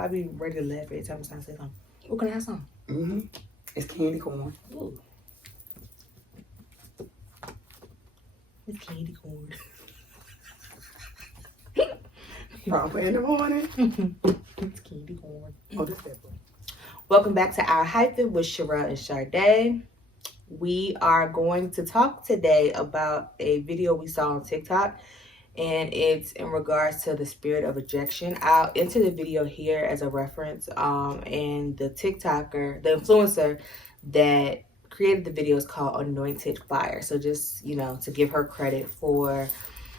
I be ready to laugh every time I say something. What can I have some? It's candy corn. Ooh. It's candy corn. Proper in the morning. It's candy corn. Oh, this pepper. Welcome back to our Hyphen with Sherelle and Sade. We are going to talk today about a video we saw on TikTok, and it's in regards to the spirit of rejection. I'll enter the video here as a reference, and the TikToker, the influencer that created the video is called Anointed Fire. So just, to give her credit for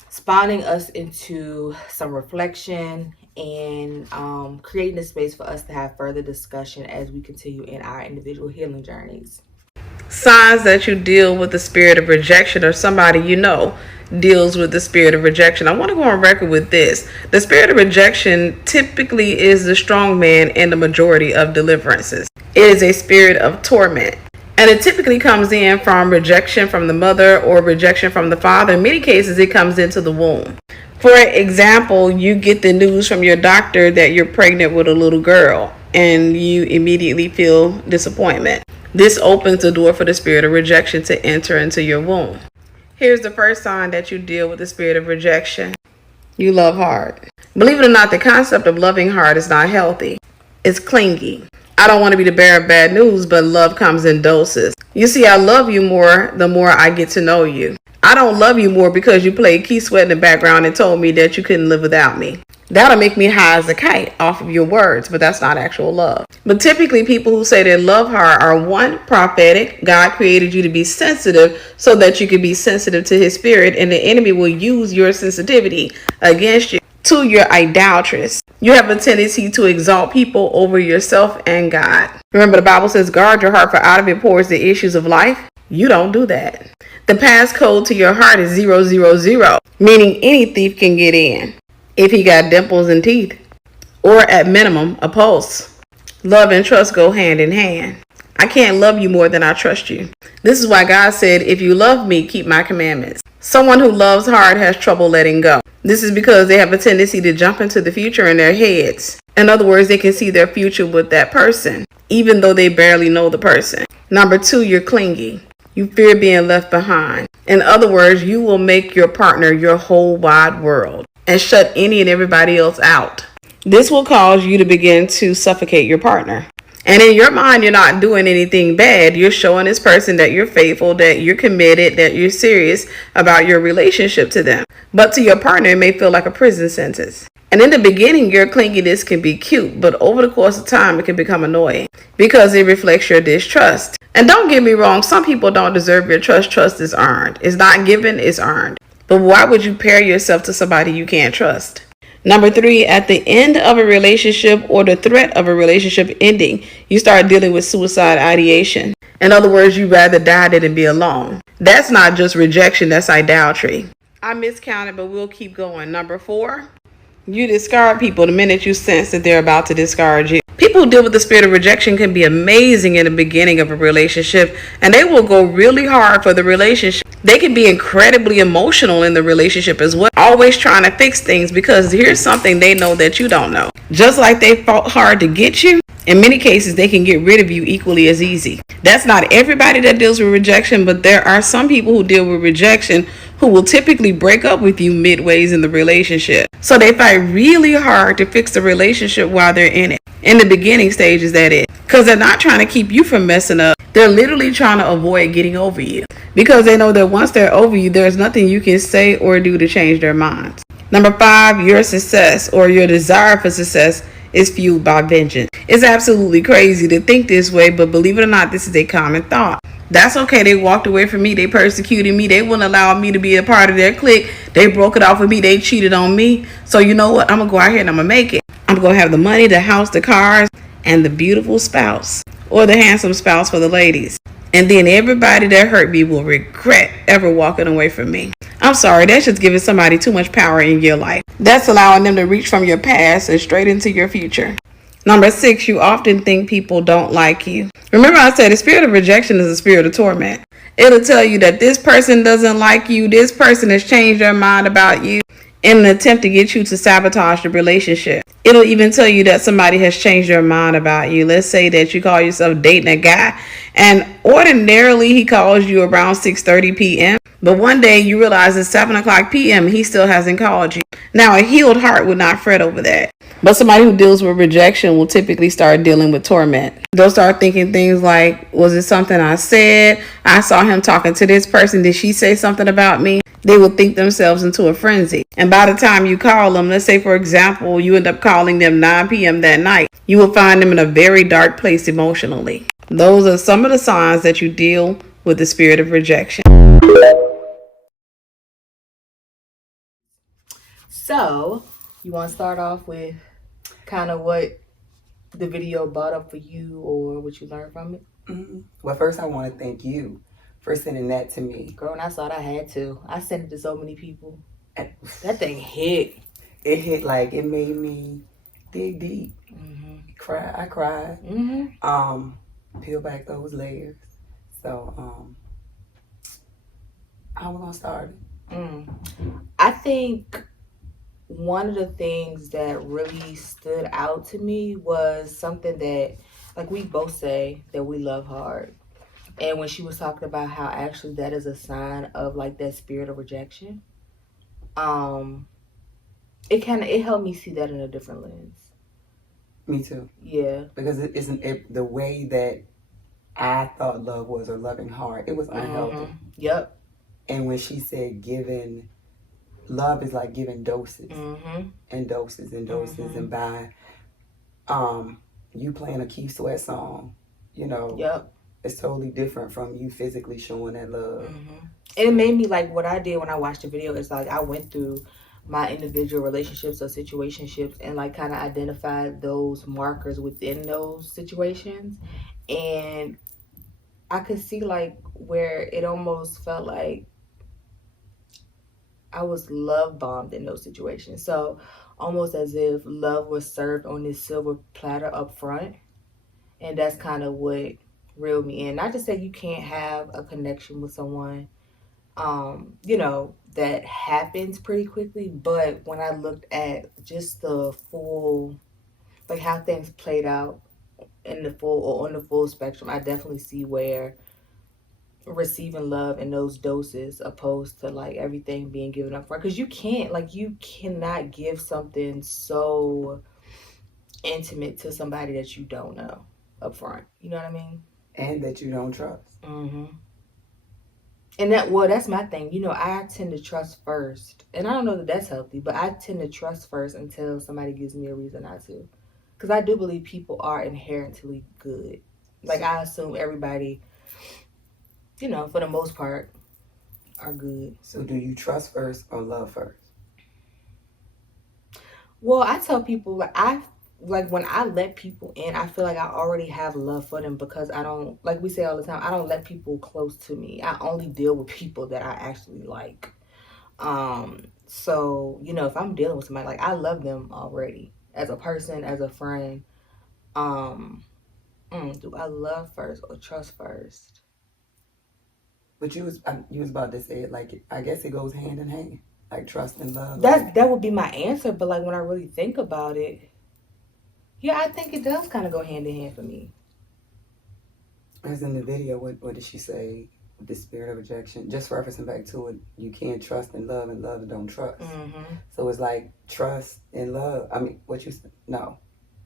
spawning us into some reflection and creating a space for us to have further discussion as we continue in our individual healing journeys. Signs that you deal with the spirit of rejection, or somebody you know deals with the spirit of rejection. I want to go on record with this. The spirit of rejection typically is the strong man in the majority of deliverances. It is a spirit of torment. And it typically comes in from rejection from the mother or rejection from the father. In many cases, it comes into the womb. For example, you get the news from your doctor that you're pregnant with a little girl, and you immediately feel disappointment. This opens the door for the spirit of rejection to enter into your womb. Here's the first sign that you deal with the spirit of rejection. You love hard. Believe it or not, the concept of loving hard is not healthy. It's clingy. I don't want to be the bearer of bad news, but love comes in doses. You see, I love you more the more I get to know you. I don't love you more because you played Key Sweat in the background and told me that you couldn't live without me. That'll make me high as a kite off of your words, but that's not actual love. But typically people who say they love her are, one, prophetic. God created you to be sensitive so that you can be sensitive to his spirit, and the enemy will use your sensitivity against you. Two, you're idolatrous. You have a tendency to exalt people over yourself and God. Remember, the Bible says, guard your heart, for out of it pours the issues of life. You don't do that. The passcode to your heart is 000, meaning any thief can get in if he got dimples and teeth, or at minimum, a pulse. Love and trust go hand in hand. I can't love you more than I trust you. This is why God said, if you love me, keep my commandments. Someone who loves hard has trouble letting go. This is because they have a tendency to jump into the future in their heads. In other words, they can see their future with that person, even though they barely know the person. Number two, you're clingy. You fear being left behind. In other words, you will make your partner your whole wide world and shut any and everybody else out. This will cause you to begin to suffocate your partner. And in your mind, you're not doing anything bad. You're showing this person that you're faithful, that you're committed, that you're serious about your relationship to them. But to your partner, it may feel like a prison sentence. And in the beginning, your clinginess can be cute, but over the course of time, it can become annoying because it reflects your distrust. And don't get me wrong, some people don't deserve your trust. Trust is earned. It's not given, it's earned. But why would you pair yourself to somebody you can't trust? Number three, at the end of a relationship or the threat of a relationship ending, you start dealing with suicide ideation. In other words, you'd rather die than be alone. That's not just rejection, that's idolatry. I miscounted, but we'll keep going. Number four, you discard people the minute you sense that they're about to discard you. People who deal with the spirit of rejection can be amazing in the beginning of a relationship, and they will go really hard for the relationship. They can be incredibly emotional in the relationship as well, always trying to fix things because here's something they know that you don't know. Just like they fought hard to get you, in many cases they can get rid of you equally as easy. That's not everybody that deals with rejection, but there are some people who deal with rejection who will typically break up with you midways in the relationship. So they fight really hard to fix the relationship while they're in it. In the beginning stages, that is. Because they're not trying to keep you from messing up. They're literally trying to avoid getting over you. Because they know that once they're over you, there's nothing you can say or do to change their minds. Number five, your success or your desire for success is fueled by vengeance. It's absolutely crazy to think this way, but believe it or not, this is a common thought. That's okay. They walked away from me. They persecuted me. They wouldn't allow me to be a part of their clique. They broke it off with me. They cheated on me. So you know what? I'm going to go out here and I'm going to make it. I'm going to have the money, the house, the cars, and the beautiful spouse or the handsome spouse for the ladies. And then everybody that hurt me will regret ever walking away from me. I'm sorry, that's just giving somebody too much power in your life. That's allowing them to reach from your past and straight into your future. Number six, you often think people don't like you. Remember I said the spirit of rejection is a spirit of torment. It'll tell you that this person doesn't like you. This person has changed their mind about you. in an attempt to get you to sabotage the relationship. It'll even tell you that somebody has changed their mind about you. Let's say that you call yourself dating a guy, and ordinarily he calls you around 6:30 p.m. But one day you realize it's 7 o'clock p.m. and he still hasn't called you. Now, a healed heart would not fret over that. But somebody who deals with rejection will typically start dealing with torment. They'll start thinking things like, was it something I said? I saw him talking to this person. Did she say something about me? They will think themselves into a frenzy. And by the time you call them, let's say, for example, you end up calling them 9 p.m. that night, you will find them in a very dark place emotionally. Those are some of the signs that you deal with the spirit of rejection. So, you want to start off with kind of what the video brought up for you or what you learned from it? Well, first I want to thank you for sending that to me. Girl, and I thought I had to. I sent it to so many people. That thing hit. It hit like it made me dig deep. I cried. Peel back those layers. So how we gonna start it? I think one of the things that really stood out to me was something that, like, we both say that we love hard. And when she was talking about how actually that is a sign of like that spirit of rejection, it helped me see that in a different lens. Me too. Yeah. Because it isn't it the way that I thought love was, or loving hard, it was unhealthy. Yep. And when she said giving, love is like giving doses and doses and doses, and by you playing a Keith Sweat song, you know, Yep. it's totally different from you physically showing that love. And it made me, like, what I did when I watched the video is like I went through my individual relationships or situationships and like kind of identified those markers within those situations, and I could see like where it almost felt like I was love bombed in those situations. So almost as if love was served on this silver platter up front, and that's kind of what reeled me in. Not to say you can't have a connection with someone you know, that happens pretty quickly. But when I looked at just the full, like how things played out in the full or on the full spectrum, I definitely see where receiving love in those doses opposed to like everything being given up front. Because you cannot give something so intimate to somebody that you don't know up front. You know what I mean? And that you don't trust. And that's my thing. You know, I tend to trust first. And I don't know that that's healthy, but I tend to trust first until somebody gives me a reason not to. Because I do believe people are inherently good. Like, I assume everybody, you know, for the most part, are good. So do you trust first or love first? Well, I tell people, like when I let people in, I feel like I already have love for them because I don't, like we say all the time, I don't let people close to me. I only deal with people that I actually like. So, you know, if I'm dealing with somebody, like I love them already as a person, as a friend. Do I love first or trust first? But you was about to say it like, I guess it goes hand in hand, like trust and love. That would be my answer, but like when I really think about it, yeah, I think it does kind of go hand in hand for me. As in the video, what did she say? The spirit of rejection. Just referencing back to it, you can't trust and love don't trust. So it's like trust and love. I mean, what you said? No.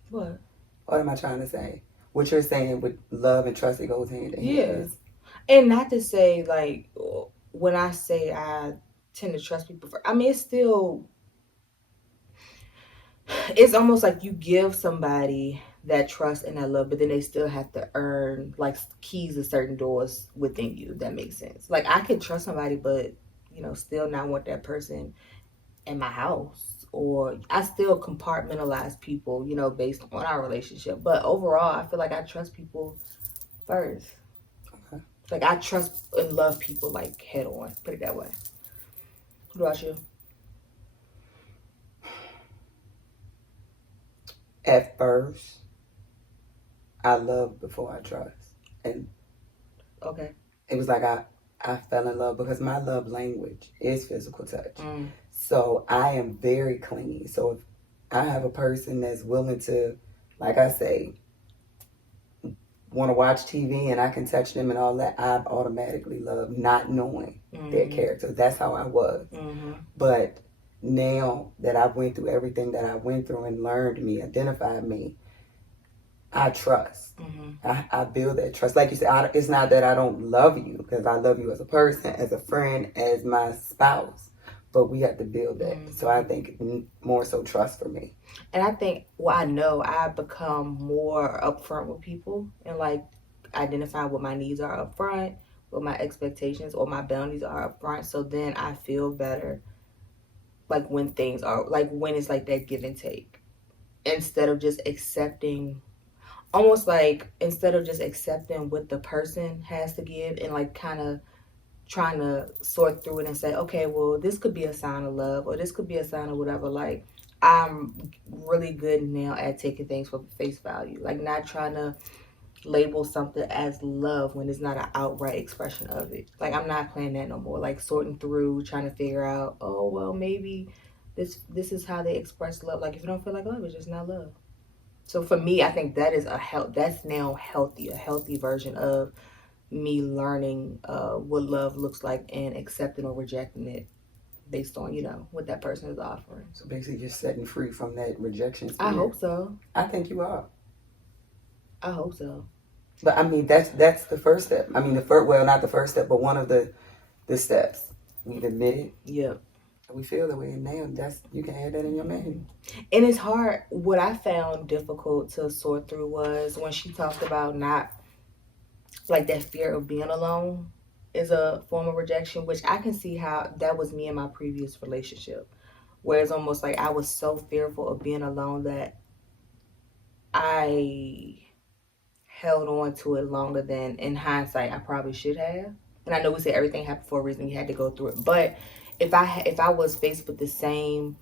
What? What am I trying to say? What you're saying with love and trust, it goes hand in hand. Yeah. And not to say like when I say I tend to trust people, I mean it's almost like you give somebody that trust and that love, but then they still have to earn like keys to certain doors within you. If that makes sense. Like I could trust somebody, but you know, still not want that person in my house, or I still compartmentalize people, you know, based on our relationship. But overall, I feel like I trust people first. Okay. Like I trust and love people like head on. Put it that way. What about you? At first, I love before I trust, and Okay. it was like I fell in love because my love language is physical touch. So I am very clingy. So if I have a person that's willing to, like I say, want to watch TV and I can touch them and all that, I automatically love not knowing their character. That's how I was. But now that I went through everything that I went through and learned me, identified me, I trust. I build that trust. Like you said, it's not that I don't love you, because I love you as a person, as a friend, as my spouse. But we have to build that. So I think more so trust for me. And I think, well, I know I've become more upfront with people and like identify what my needs are up front, what my expectations or my boundaries are up front. So then I feel better like when things are like when it's like that give and take. Instead of just accepting, almost like instead of just accepting what the person has to give and like kind of trying to sort through it and say, okay, well, this could be a sign of love or this could be a sign of whatever. Like, I'm really good now at taking things for face value, like not trying to label something as love when it's not an outright expression of it. Like, I'm not playing that no more. Like, sorting through, trying to figure out, oh, well, maybe this is how they express love. Like, if you don't feel like love, it's just not love. So for me, I think that is that's now healthy, a healthy version of me learning what love looks like and accepting or rejecting it based on, what that person is offering. So basically just setting free from that rejection spirit. I hope so. I think you are. I hope so. But I mean, that's the first step. I mean, not the first step, but one of the steps. We've admitted. Yep. We feel that way, and now you can add that in your manual. And it's hard. What I found difficult to sort through was when she talked about not, like, that fear of being alone is a form of rejection, which I can see how that was me in my previous relationship, where it's almost like I was so fearful of being alone that I held on to it longer than, in hindsight, I probably should have. And I know we say everything happened for a reason. You had to go through it. But if I was faced with the same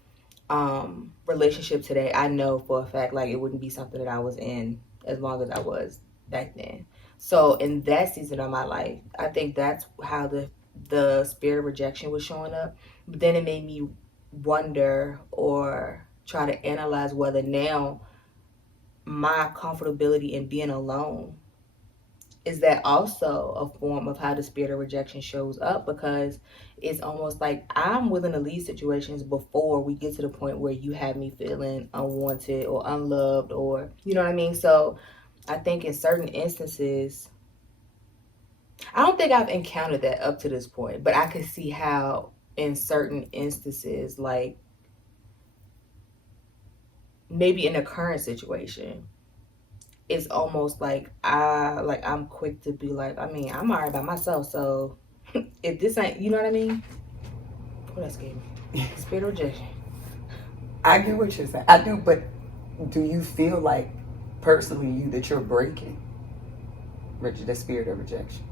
relationship today, I know for a fact, like, it wouldn't be something that I was in as long as I was back then. So in that season of my life, I think that's how the spirit of rejection was showing up. But then it made me wonder or try to analyze whether now my comfortability in being alone, is that also a form of how the spirit of rejection shows up? Because it's almost like I'm willing to leave situations before we get to the point where you have me feeling unwanted or unloved, or, you know what I mean? So I think in certain instances, I don't think I've encountered that up to this point, but I can see how in certain instances, like maybe in a current situation, it's almost like I'm quick to be like, I mean, I'm alright by myself, so if this ain't, you know what I mean? Oh, that scared me. Spirit of rejection. I get what you're saying. I do, but do you feel like personally that you're breaking the spirit of rejection?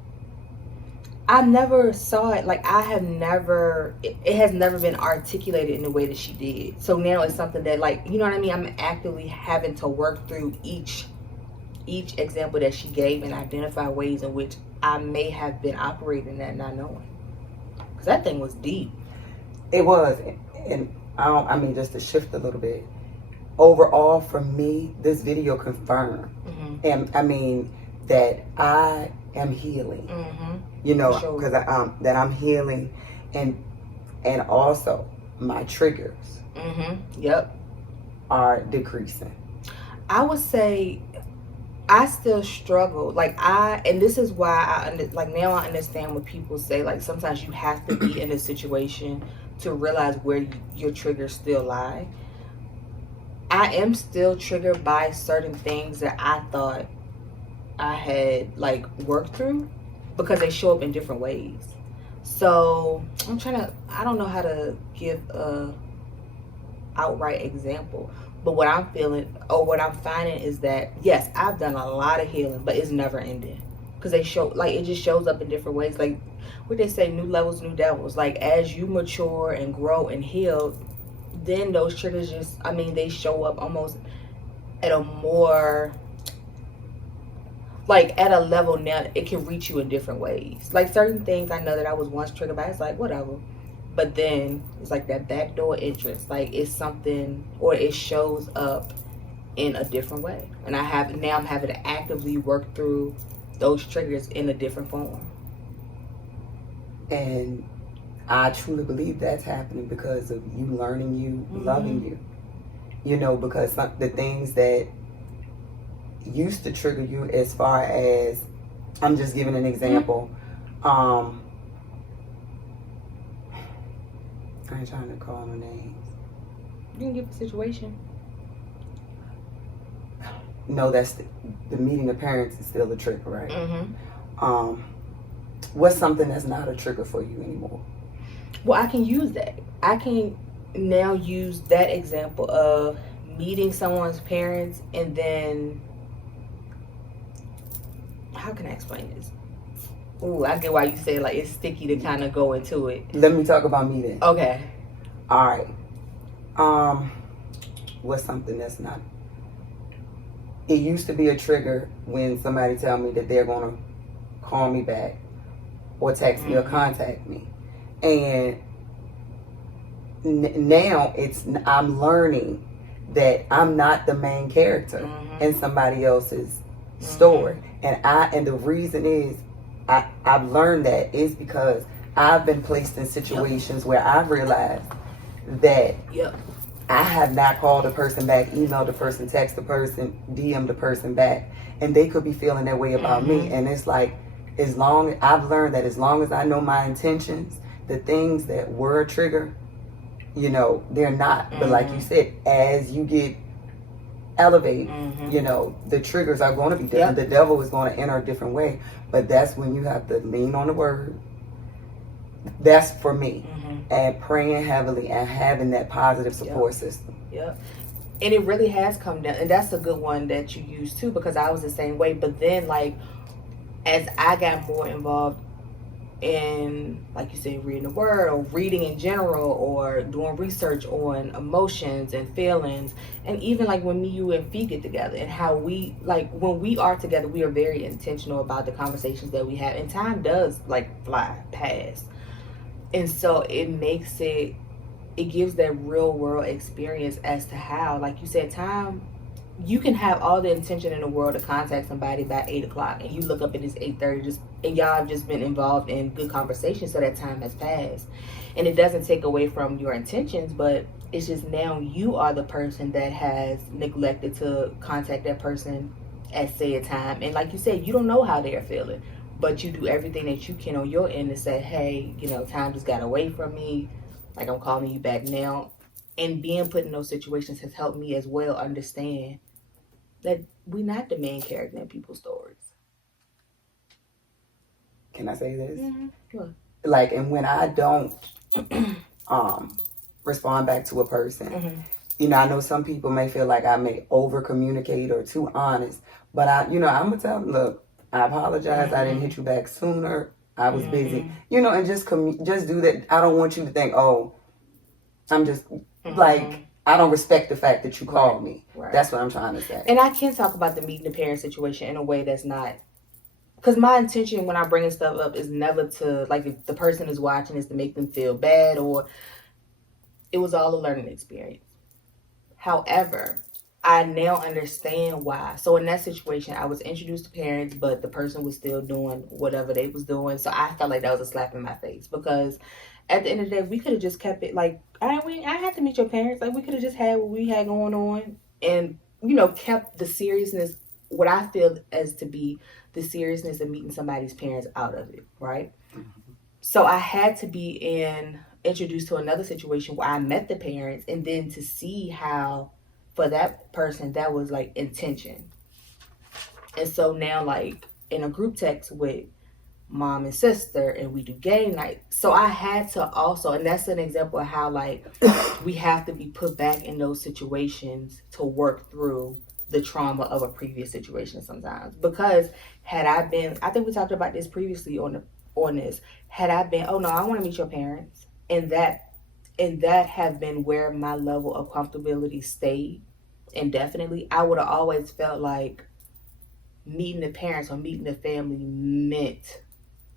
I never saw it, like I have never, it has never been articulated in the way that she did. So now it's something that, like, you know what I mean? I'm actively having to work through each example that she gave and identify ways in which I may have been operating that not knowing. Because that thing was deep. It was. And I mean, just to shift a little bit, overall for me, this video confirmed. And I mean, that I am healing. You know, because that I'm healing, and also my triggers Yep. are decreasing. I would say I still struggle. Like and this is why now I understand what people say. Like sometimes you have to be in a situation to realize where your triggers still lie. I am still triggered by certain things that I thought I had like worked through, because they show up in different ways. So I don't know how to give a outright example, but what I'm feeling or what I'm finding is that, yes, I've done a lot of healing, but it's never ending, because they show, like, it just shows up in different ways. Like what they say, new levels, new devils. Like as you mature and grow and heal, then those triggers just, I mean, they show up almost at a more, like at a level now it can reach you in different ways. Like certain things I know that I was once triggered by, it's like whatever. but then it's like that backdoor entrance, like it's something, or it shows up in a different way, and I'm having to actively work through those triggers in a different form. And I truly believe that's happening because of you learning you, loving you. You know, because the things that used to trigger you, as far as, I'm just giving an example. I ain't trying to call no names. You can give the situation. No, that's the meeting of parents is still a trigger, right? What's something that's not a trigger for you anymore? Well, I can use that. I can now use that example of meeting someone's parents, and then, how can I explain this? Ooh, I get why you say like it's sticky to kind of go into it. Let me talk about me then. Okay. All right. What's something that's not? It used to be a trigger when somebody tell me that they're gonna call me back, or text me, or contact me, and now I'm learning that I'm not the main character in somebody else's story, and the reason is I've learned that is because I've been placed in situations where I've realized that I have not called a person back, emailed the person, text the person, DM the person back, and they could be feeling that way about me. And it's like, I've learned that as long as I know my intentions, the things that were a trigger, you know, they're not. But like you said, as you get elevated, you know, the triggers are going to be different. The devil is going to enter a different way. But that's when you have to lean on the word. That's for me. And praying heavily and having that positive support system. And it really has come down, and that's a good one that you use too, because I was the same way. But then, like, as I got more involved in, like you said, reading the word, or reading in general, or doing research on emotions and feelings, and even like when me, you, and Fee get together, and how we, like, when we are together, we are very intentional about the conversations that we have, and time does like fly past. And so it gives that real world experience as to how, like you said, time, you can have all the intention in the world to contact somebody by 8 o'clock, and you look up and it's 8:30, and y'all have just been involved in good conversation, so that time has passed. And it doesn't take away from your intentions, but it's just now you are the person that has neglected to contact that person at said time. And like you said, you don't know how they're feeling, but you do everything that you can on your end to say, hey, you know, time just got away from me, like, I'm calling you back now. And being put in those situations has helped me as well understand that we're not the main character in people's stories. Can I say this? Sure. Like, and when I don't respond back to a person, you know, I know some people may feel like I may over communicate or too honest, but I'm gonna tell them, look, I apologize. I didn't hit you back sooner. I was busy, you know, and just do that. I don't want you to think, oh, I'm just like, I don't respect the fact that you called me. That's what I'm trying to say. And I can talk about the meeting the parent situation in a way that's not, because my intention when I bring stuff up is never to, like, if the person is watching, is to make them feel bad, or it was all a learning experience. However, I now understand why. So in that situation, I was introduced to parents, but the person was still doing whatever they was doing. So I felt like that was a slap in my face, because at the end of the day, we could have just kept it like, I had to meet your parents. Like, we could have just had what we had going on, and, you know, kept the seriousness, what I feel as to be the seriousness of meeting somebody's parents out of it, right? So I had to be introduced to another situation where I met the parents, and then to see how for that person that was like intention. And so now, like, in a group text with mom and sister, and we do game night, so I had to also, and that's an example of how, like, we have to be put back in those situations to work through the trauma of a previous situation sometimes. Because had I been, I think we talked about this previously on this, had I been, oh no, I want to meet your parents, and that have been where my level of comfortability stayed indefinitely, I would have always felt like meeting the parents or meeting the family meant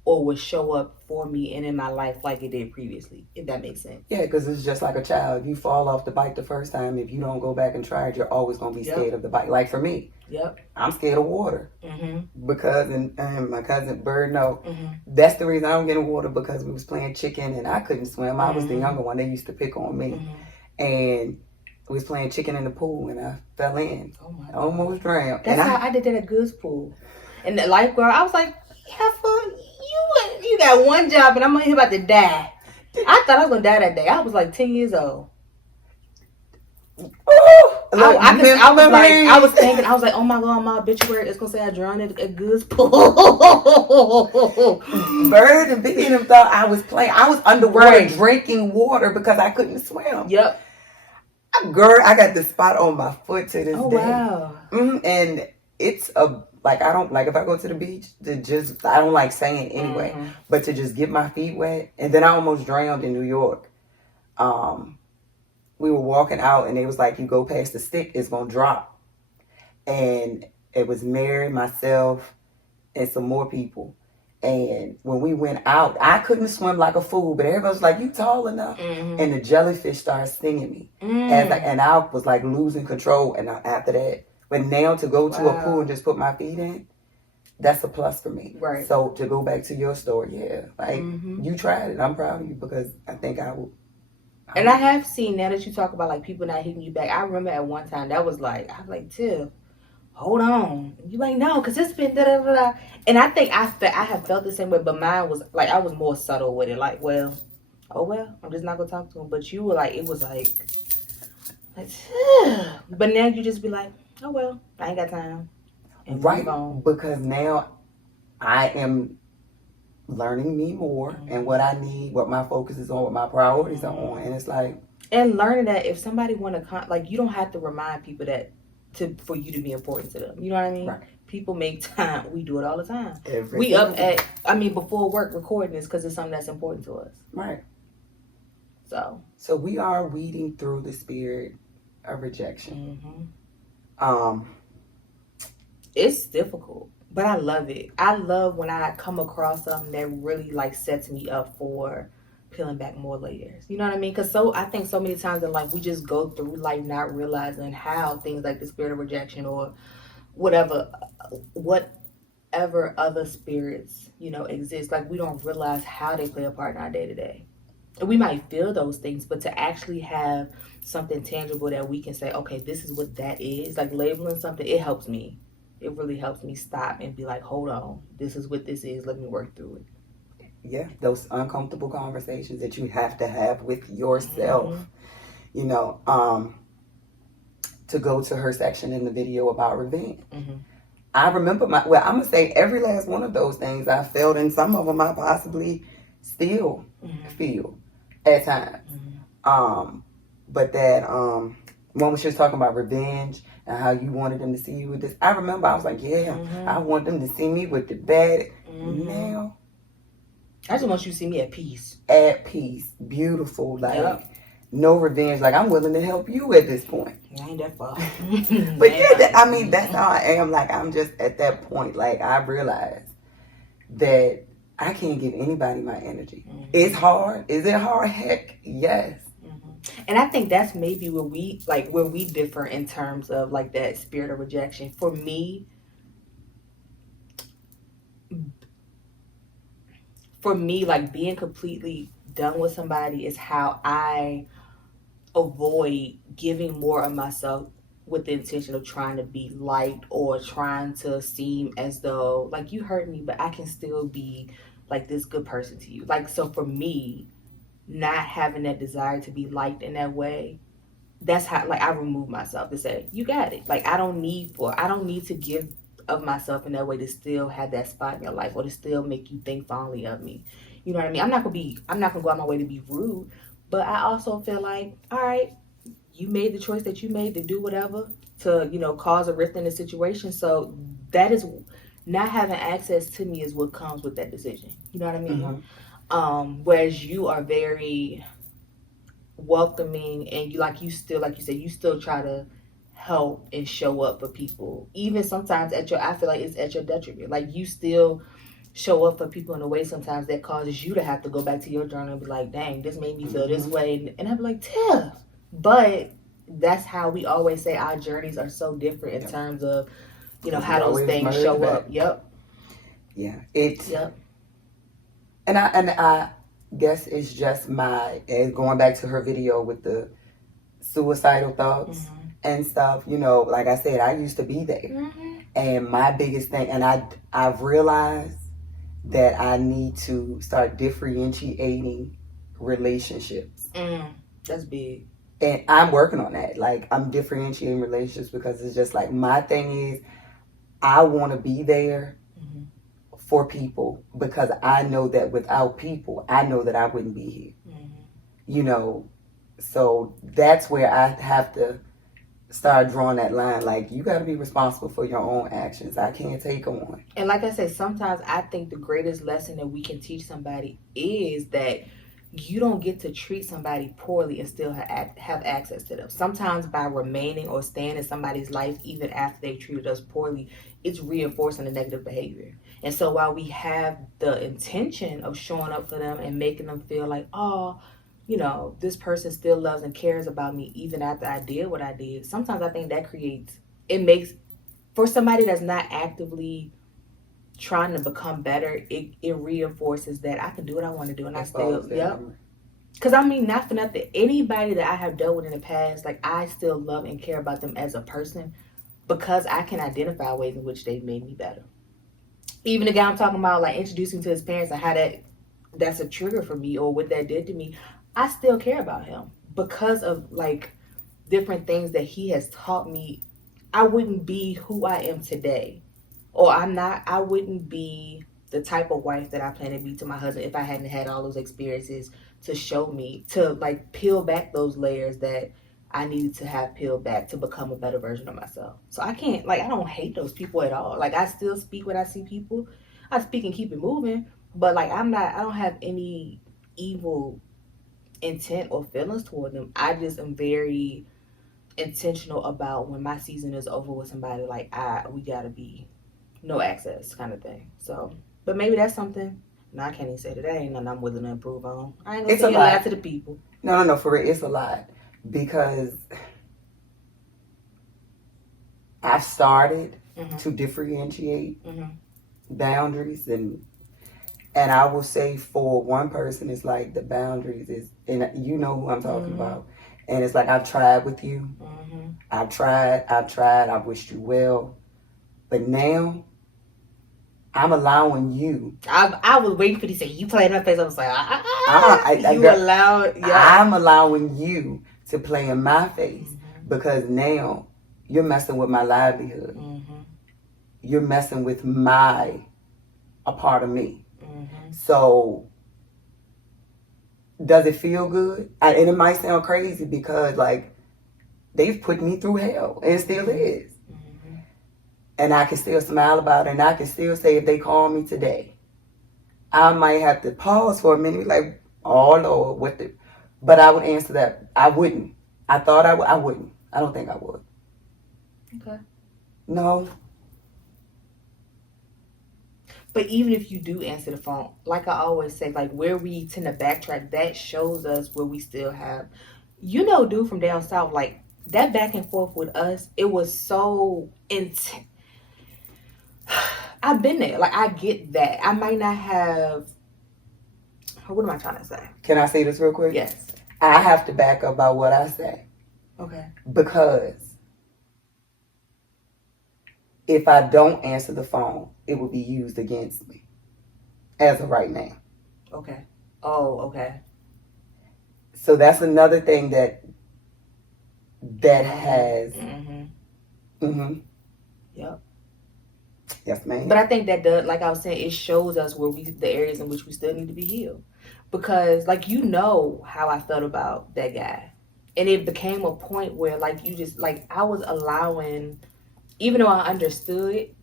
or would show up for me and in my life like it did previously, if that makes sense. Yeah, because it's just like a child. If you fall off the bike the first time, if you don't go back and try it, you're always going to be scared of the bike. Like for me, I'm scared of water. Because, and my cousin Bird, that's the reason I don't get in water, because we was playing chicken and I couldn't swim. I was the younger one. They used to pick on me. And we was playing chicken in the pool and I fell in. Oh my God. Almost drowned. That's how I did that at Goods Pool. And the lifeguard, I was like, you got one job and I'm about to die. I thought I was going to die that day. I was like 10 years old. I was thinking, oh my God, my obituary is going to say I drowned at Goods Pool. Bird and Vicky and them thought I was playing. I was underwater drinking water because I couldn't swim. Yep. Girl, I got this spot on my foot to this day. Wow. And it's I don't like, if I go to the beach, I don't like saying anyway, but to just get my feet wet. And then I almost drowned in New York. We were walking out and it was like, you go past the stick, it's going to drop. And it was Mary, myself, and some more people. And when we went out, I couldn't swim like a fool, but everybody was like, you tall enough. And the jellyfish started stinging me. And I was like losing control. And after that, but now to go to a pool and just put my feet in, that's a plus for me. Right. So to go back to your story, you tried it. I'm proud of you, because I think I will. And I have seen, now that you talk about like people not hitting you back, I remember at one time I was like, Tiff, hold on. You like, no, because it's been da da da da. And I think I have felt the same way, but mine was like, I was more subtle with it. Like, I'm just not going to talk to him. But you were like, it was like, but now you just be like, oh well, I ain't got time. And right, because now I am learning me more and what I need, what my focus is on, what my priorities are on, and it's like, and learning that if somebody want to like, you don't have to remind people that for you to be important to them. You know what I mean? Right. People make time. We do it all the time. We up at before work recording this because it's something that's important to us. Right. So we are weeding through the spirit of rejection. It's difficult, but I love it. I love when I come across something that really like sets me up for peeling back more layers. You know what I mean? Because I think so many times in life we just go through life not realizing how things like the spirit of rejection or whatever other spirits, exist. Like we don't realize how they play a part in our day to day. And we might feel those things, but to actually have something tangible that we can say, okay, this is what that is, like labeling something, it helps me. It really helps me stop and be like, hold on, this is what this is. Let me work through it. Yeah, those uncomfortable conversations that you have to have with yourself. To go to her section in the video about revenge. I remember I'm going to say every last one of those things I felt, and some of them I possibly still feel at times. But that one when she was talking about revenge and how you wanted them to see you with this, I remember I was like, I want them to see me with the bad. Now I just want you to see me at peace. At peace. Beautiful. Like, no revenge. Like, I'm willing to help you at this point. I ain't that far. But that's how I am. Like, I'm just at that point. Like, I realize that I can't give anybody my energy. It's hard. Is it hard? Heck, yes. And I think that's maybe where we differ in terms of like that spirit of rejection. For me, like being completely done with somebody is how I avoid giving more of myself with the intention of trying to be liked or trying to seem as though like you hurt me, but I can still be like this good person to you. Like, so for me, not having that desire to be liked in that way, that's how like I remove myself to say, you got it. Like I don't need to give of myself in that way to still have that spot in your life or to still make you think fondly of me. You know what I mean? I'm not gonna go out my way to be rude, but I also feel like, all right, you made the choice that you made to do whatever to, cause a rift in the situation. So that is not having access to me is what comes with that decision. You know what I mean? Whereas you are very welcoming and you still try to help and show up for people, even sometimes I feel like it's at your detriment. Like you still show up for people in a way sometimes that causes you to have to go back to your journal and be like, dang, this made me feel this way. And I'd be like, Tiff. But that's how we always say our journeys are so different in terms of, how those things show up. Yep. Yeah. Yep. And I guess it's just going back to her video with the suicidal thoughts and stuff, like I said, I used to be there. And my biggest thing, and I've realized that I need to start differentiating relationships. That's big. And I'm working on that. Like, I'm differentiating relationships because it's just like, my thing is, I want to be there for people because I know that without people, I know that I wouldn't be here. So that's where I have to start drawing that line. Like, you got to be responsible for your own actions. I can't take on. And like I said, sometimes I think the greatest lesson that we can teach somebody is that you don't get to treat somebody poorly and still have access to them. Sometimes by remaining or staying in somebody's life even after they've treated us poorly, it's reinforcing the negative behavior. And so while we have the intention of showing up for them and making them feel like, oh, this person still loves and cares about me even after I did what I did, sometimes I think that makes, for somebody that's not actively trying to become better, it reinforces that I can do what I want to do and I still, yep. Because not for nothing, anybody that I have dealt with in the past, like, I still love and care about them as a person because I can identify ways in which they've made me better. Even the guy I'm talking about, like, introducing to his parents and how that's a trigger for me or what that did to me, I still care about him because of, like, different things that he has taught me. I wouldn't be who I am today, or I wouldn't be the type of wife that I plan to be to my husband if I hadn't had all those experiences to show me, to, like, peel back those layers that I needed to have peeled back to become a better version of myself. So I can't, like, I don't hate those people at all. Like, I still speak when I see people. I speak and keep it moving, but, like, I don't have any evil intent or feelings toward them. I just am very intentional about when my season is over with somebody, like, we gotta be no access kind of thing. So, but maybe that's something. No, I can't even say that. That ain't nothing I'm willing to improve on. I ain't gonna say a lot to the people. No, for real, it's a lot because I started to differentiate boundaries and I will say for one person, it's like the boundaries is, and you know who I'm talking about. And it's like, I've tried with you. I've tried. I've wished you well. But now, I'm allowing you. I was waiting for you to say, you play in my face. I was like, you allowed. Yeah. I'm allowing you to play in my face because now you're messing with my livelihood. You're messing with a part of me. So, does it feel good? And it might sound crazy because, like, they've put me through hell and it still is. And I can still smile about it and I can still say if they call me today, I might have to pause for a minute, like, oh Lord, but I would answer that. I wouldn't. I thought I wouldn't. I don't think I would. Okay. No. But even if you do answer the phone, like I always say, like, where we tend to backtrack, that shows us where we still have, dude from down south, like, that back and forth with us, it was so intense. I've been there. Like, I get that. I might not have, what am I trying to say? Can I say this real quick? Yes. I have to back up about what I say. Okay. Because if I don't answer the phone, it will be used against me as of right now. Okay. Oh, okay. So that's another thing that has. Yep. Yes, ma'am. But I think that like I was saying, it shows us the areas in which we still need to be healed. Because, like, how I felt about that guy. And it became a point where, like, I was allowing, even though I understood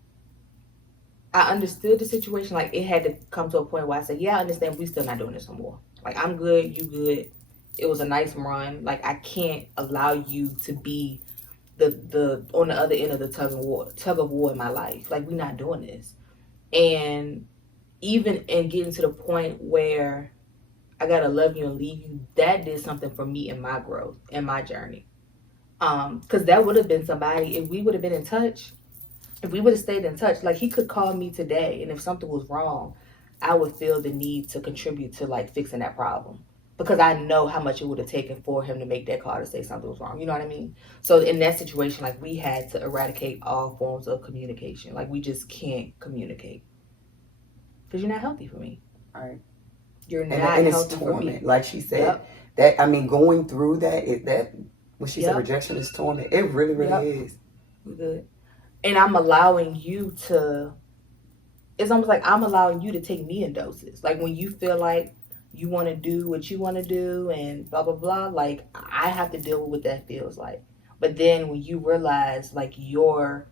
the situation, like, it had to come to a point where I said, yeah, I understand, we still not doing this no more. Like, I'm good, you good. It was a nice run. Like, I can't allow you to be the on the other end of the tug of war in my life. Like, we're not doing this. And even in getting to the point where I gotta love you and leave you, that did something for me in my growth, in my journey. Because that would have been somebody, if we would have been in touch, if we would have stayed in touch, like he could call me today, and if something was wrong, I would feel the need to contribute to like fixing that problem because I know how much it would have taken for him to make that call to say something was wrong. You know what I mean? So in that situation, like we had to eradicate all forms of communication. Like we just can't communicate because you're not healthy for me. Right. You're not and it's healthy for me. torment, like she said. Yep. That, I mean, going through that when she said Yep. rejection is torment, it really, really Yep. is. Good. And I'm allowing you to. It's almost like I'm allowing you to take me in doses. Like when you feel like you want to do what you want to do and blah blah blah, like I have to deal with what that feels like. But then when you realize like your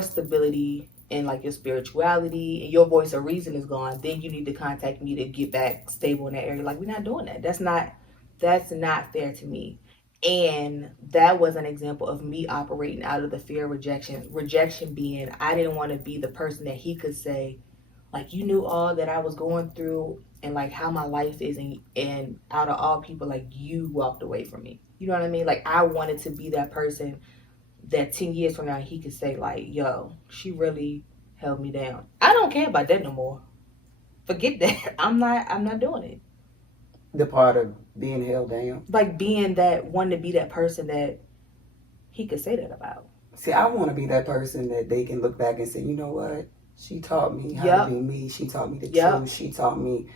stability and like your spirituality and your voice of reason is gone, then you need to contact me to get back stable in that area. Like we're not doing that. That's not fair to me. And that was an example of me operating out of the fear of rejection. Rejection being I didn't want to be the person that he could say, like, you knew all that I was going through and like how my life is, and out of all people, like you walked away from me. You know what I mean? Like I wanted to be that person that 10 years from now he could say like, yo, she really held me down. I don't care about that no more. Forget that. I'm not doing it. The part of being held down. Like being that one to be that person that he could say that about. See, I want to be that person that they can look back and say, you know what? She taught me how to be me. She taught me the truth. She taught me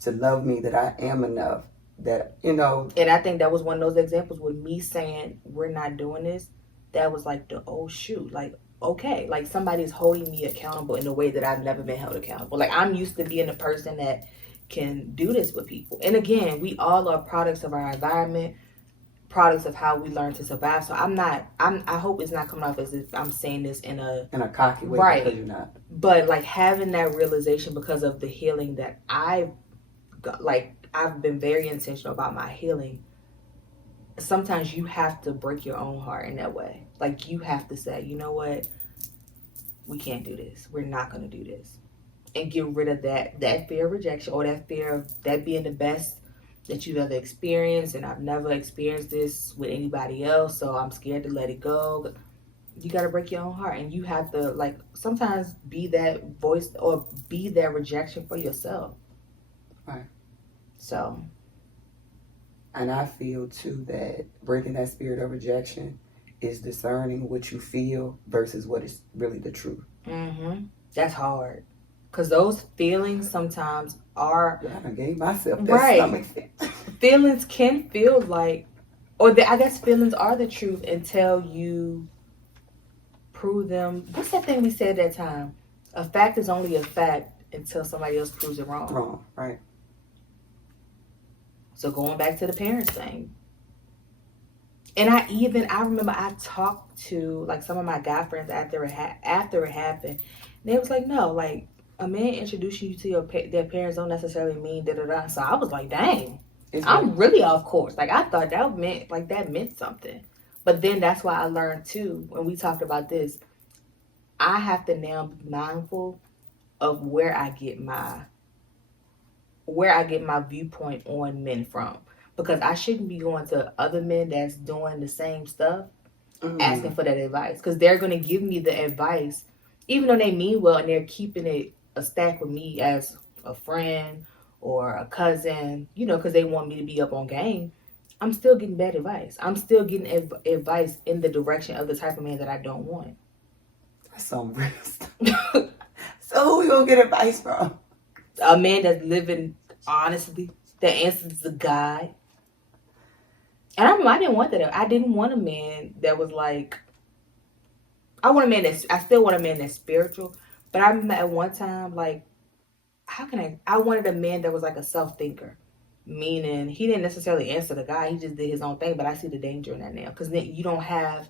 to love me, that I am enough. That, you know. And I think that was one of those examples with me saying, we're not doing this. That was like the, oh shoot, like, okay. Like somebody's holding me accountable in a way that I've never been held accountable. Like I'm used to being the person that can do this with people. And again, we all are products of our environment, products of how we learn to survive. So I hope it's not coming off as if I'm saying this in a cocky way, right. Because you're not. But like having that realization because of the healing that I've got, like I've been very intentional about my healing. Sometimes you have to break your own heart in that way. Like you have to say, you know what? We can't do this. We're not going to do this. And get rid of that fear of rejection or that fear of that being the best that you've ever experienced. And I've never experienced this with anybody else, so I'm scared to let it go. You got to break your own heart, and you have to like sometimes be that voice or be that rejection for yourself. Right. So. And I feel too that breaking that spirit of rejection is discerning what you feel versus what is really the truth. Mm-hmm. That's hard. Because those feelings sometimes are... Yeah, I gave myself that right. stomach. Feelings can feel like... Or I guess feelings are the truth until you prove them. What's that thing we said that time? A fact is only a fact until somebody else proves it wrong. Wrong, right. So going back to the parents thing. And I remember I talked to like some of my guy friends after it happened. And they was like, no, like a man introducing you to their parents don't necessarily mean da-da-da. So I was like, dang, I'm really off course. Like I thought that meant something. But then that's why I learned too, when we talked about this, I have to now be mindful of where I get my viewpoint on men from. Because I shouldn't be going to other men that's doing the same stuff, asking for that advice. Because they're going to give me the advice, even though they mean well and they're keeping it a stack with me as a friend or a cousin, you know, because they want me to be up on game. I'm still getting bad advice. I'm still getting advice in the direction of the type of man that I don't want. That's some real stuff. So who we going to get advice from? A man that's living honestly, that answers the God. And I remember I didn't want that. I didn't want a man that was like, I still want a man that's spiritual. But I remember at one time, like, I wanted a man that was like a self-thinker. Meaning, he didn't necessarily answer the guy. He just did his own thing. But I see the danger in that now. Because then you don't have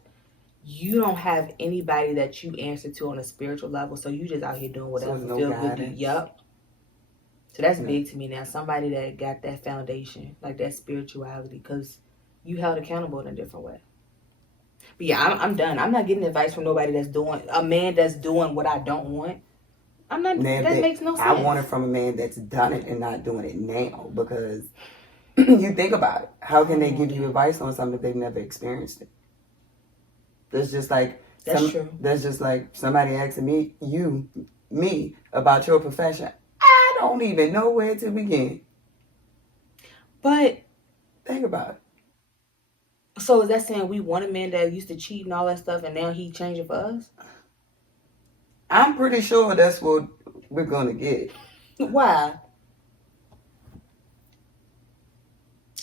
anybody that you answer to on a spiritual level. So you just out here doing whatever feels good to you. Yup. So that's big to me now. Somebody that got that foundation, like that spirituality. Because you held accountable in a different way. But yeah, I'm done. I'm not getting advice from nobody a man that's doing what I don't want. I'm not. Now, That makes no sense. I want it from a man that's done it and not doing it now, because you think about it. How can they give you advice on something if they've never experienced it? That's just like true. That's just like somebody asking me about your profession. I don't even know where to begin. But think about it. So is that saying we want a man that used to cheat and all that stuff, and now he changing for us? I'm pretty sure that's what we're gonna get. Why?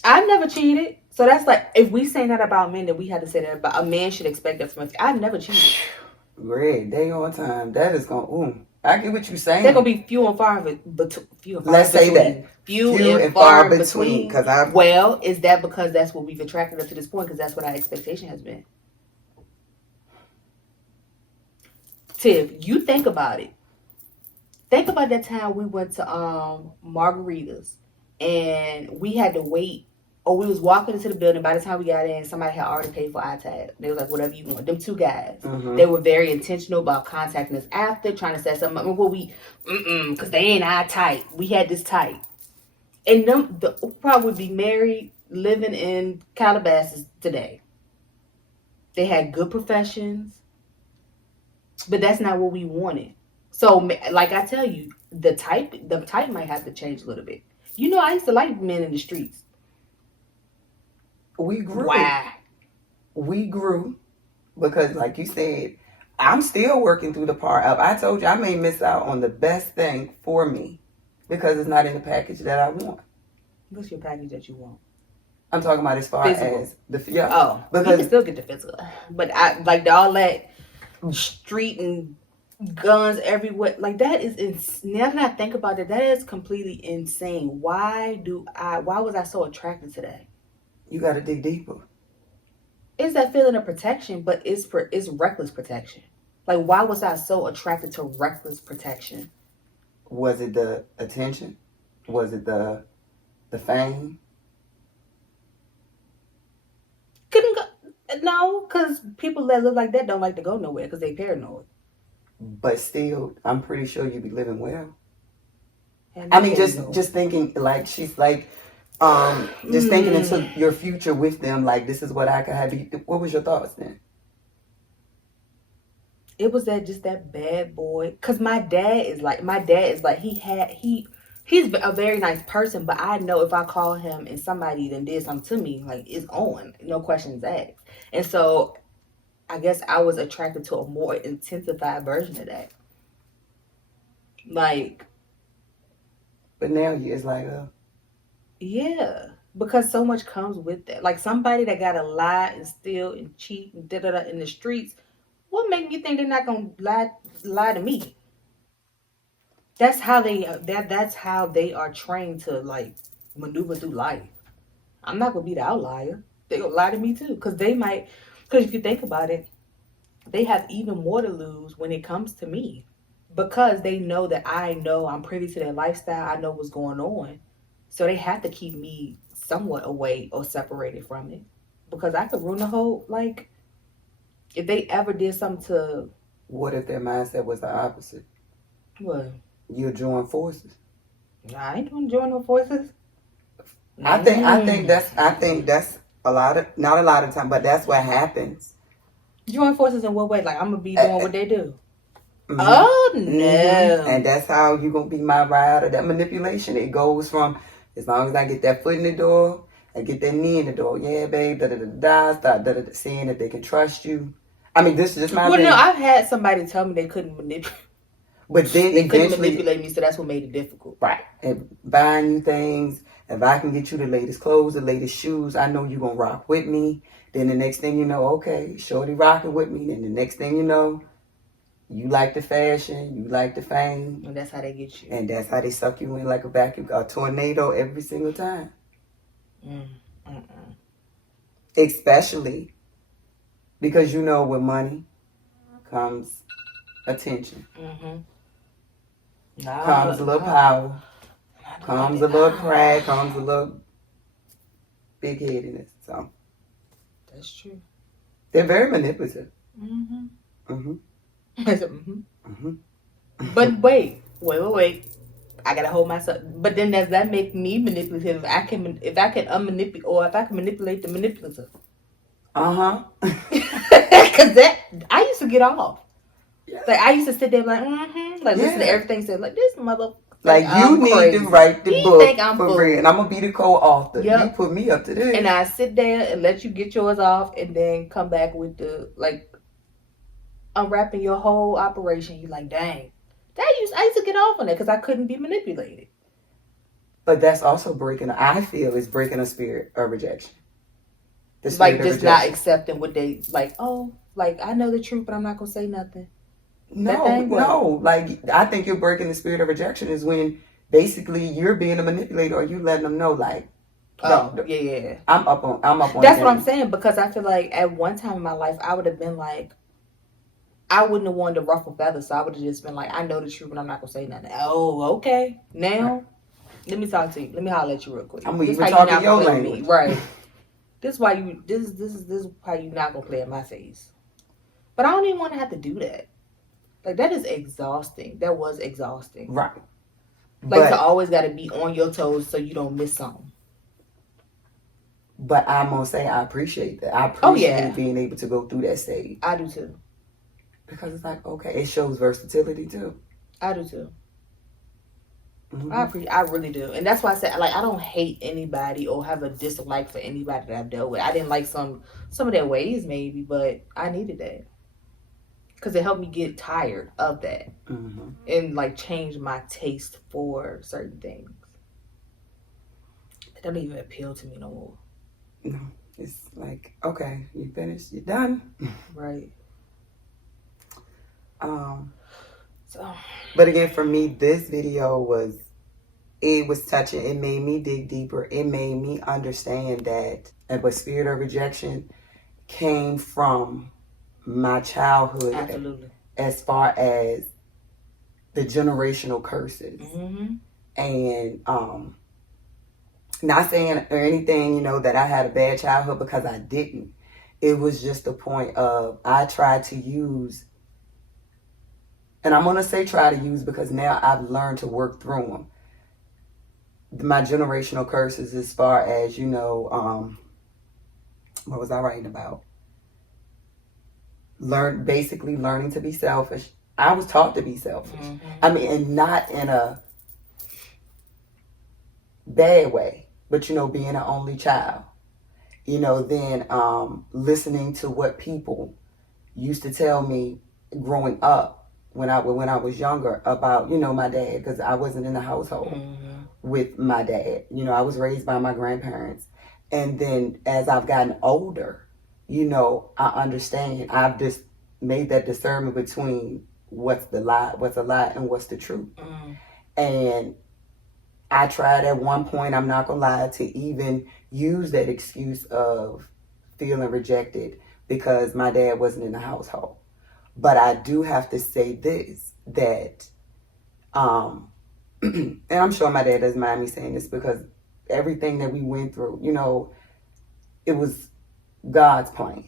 I never cheated. So that's like, if we say that about men, then we had to say that about a man should expect that from us. I never cheated. Red day on time. That is going. I get what you're saying. They're gonna be few and far between. Let's say that few and far between. Because well, is that because that's what we've attracted up to this point? Because that's what our expectation has been. Tiff, you think about it. Think about that time we went to Margaritas, and we had to wait. Or we was walking into the building. By the time we got in, somebody had already paid for our tab. They was like, whatever you want. Them two guys. They were very intentional about contacting us after, trying to set something up. Well, because they ain't our type. We had this type. And them probably would be married, living in Calabasas today. They had good professions. But that's not what we wanted. So, like I tell you, the type might have to change a little bit. You know, I used to like men in the streets. We grew. Why? We grew because, like you said, I'm still working through the part of. I told you I may miss out on the best thing for me because it's not in the package that I want. What's your package that you want? I'm talking about as far physical. As the yeah. Oh, because you can still get the physical, but I like all that street and guns everywhere. Like that is now that I think about it, that is completely insane. Why was I so attracted to that? You got to dig deeper. It's that feeling of protection, but it's reckless protection. Like, why was I so attracted to reckless protection? Was it the attention? Was it the fame? Couldn't go. No, because people that look like that don't like to go nowhere because they paranoid. But still, I'm pretty sure you'd be living well. I mean, just thinking, like, she's like, just thinking into your future with them, like, this is what I could have. What was your thoughts then? It was that bad boy. Cause my dad is like he's a very nice person, but I know if I call him and somebody then did something to me, like it's on, no questions asked. And so, I guess I was attracted to a more intensified version of that. Like, but now it's like, yeah, because so much comes with that. Like somebody that got to lie and steal and cheat and in the streets. What make me think they're not gonna lie to me? That's how that's how they are trained to like maneuver through life. I'm not gonna be the outlier. They gonna lie to me too, because if you think about it, they have even more to lose when it comes to me, because they know that I know I'm privy to their lifestyle. I know what's going on, so they have to keep me somewhat away or separated from it, because I could ruin the whole like. If they ever did something to... What if their mindset was the opposite? What? You'll join forces. I ain't doing join no forces. I think that's a lot of, not a lot of time, but that's what happens. Join forces in what way? Like I'm gonna be doing what they do. Mm-hmm. Oh no. Mm-hmm. And that's how you're gonna be my ride, or that manipulation. It goes from, as long as I get that foot in the door, I get that knee in the door. Yeah, babe. Start seeing that they can trust you. I mean, this is just my. Well, no, I've had somebody tell me they couldn't manipulate. But then they couldn't manipulate me, so that's what made it difficult. Right. And buying you things. If I can get you the latest clothes, the latest shoes, I know you're gonna rock with me. Then the next thing you know, okay, shorty rocking with me. Then the next thing you know, you like the fashion, you like the fame. And that's how they get you. And that's how they suck you in like a vacuum, a tornado every single time. Especially because you know with money comes attention. Comes a little power. Comes a little pride. Comes a little big-headedness. So that's true. They're very manipulative. But wait. I gotta hold myself. But then does that make me manipulative? If I can unmanipulate, or if I can manipulate the manipulative. Because that I used to get off. Yeah. Like I used to sit there like, listen to everything said. Like this mother. Like you need crazy. to write the book think I'm for fool. real, and I'm gonna be the co-author. Yep. You put me up to this, and I sit there and let you get yours off, and then come back with the unwrapping your whole operation. You like, dang, I used to get off on that because I couldn't be manipulated. But that's also breaking. I feel is breaking a spirit of rejection. Like just not accepting what they like. Oh, like I know the truth, but I'm not gonna say nothing. No. Like I think you're breaking the spirit of rejection is when basically you're being a manipulator, or you letting them know like, yeah. I'm up on. That's what I'm saying, because I feel like at one time in my life I would have been like, I wouldn't have wanted to ruffle feathers, so I would have just been like, I know the truth, but I'm not gonna say nothing. Oh, okay. Now, let me talk to you. Let me holler at you real quick. I'm even talking your language, right? This is why you. This is why you not gonna play in my face. But I don't even want to have to do that. Like that is exhausting. That was exhausting. Right. Like to always got to be on your toes so you don't miss something. But I'm gonna say I appreciate that. I appreciate being able to go through that stage. I do too. Because it's like, okay, it shows versatility too. I do too. Mm-hmm. I really do. And that's why I said, like, I don't hate anybody or have a dislike for anybody that I've dealt with. I didn't like some of their ways maybe, but I needed that. Because it helped me get tired of that. Mm-hmm. And like change my taste for certain things. It doesn't even appeal to me no more. No. It's like, okay, you finished, you're done. Right. But again, for me, this video was touching. It made me dig deeper. It made me understand that but spirit of rejection came from my childhood. Absolutely. As far as the generational curses. Mm-hmm. And not saying or anything, that I had a bad childhood, because I didn't. It was just the point of I tried to use. And I'm going to say try to use because now I've learned to work through them. My generational curses as far as, what was I writing about? Basically learning to be selfish. I was taught to be selfish. Mm-hmm. I mean, and not in a bad way, but, being an only child. Then listening to what people used to tell me growing up. When I was younger about, my dad, because I wasn't in the household with my dad. I was raised by my grandparents. And then as I've gotten older, I understand. I've just made that discernment between what's a lie and what's the truth. And I tried at one point, I'm not going to lie, to even use that excuse of feeling rejected because my dad wasn't in the household. But I do have to say this, that, and I'm sure my dad doesn't mind me saying this, because everything that we went through, it was God's plan.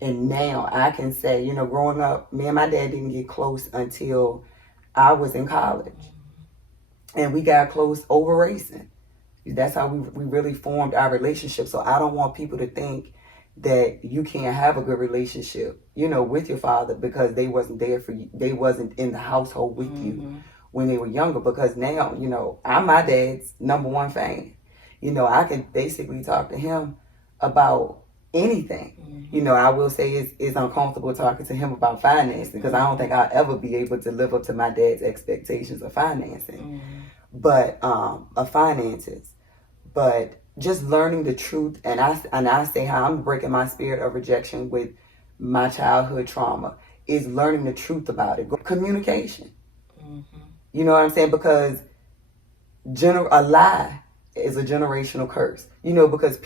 And now I can say, growing up, me and my dad didn't get close until I was in college. And we got close over racing. That's how we really formed our relationship. So I don't want people to think that you can't have a good relationship, with your father because they wasn't there for you. They wasn't in the household with you when they were younger. Because now, I'm my dad's #1 fan. I can basically talk to him about anything. I will say it's uncomfortable talking to him about financing because I don't think I'll ever be able to live up to my dad's expectations of financing, but of finances. But just learning the truth, and I say how I'm breaking my spirit of rejection with my childhood trauma is learning the truth about it. Communication. You know what I'm saying? Because a lie is a generational curse. Because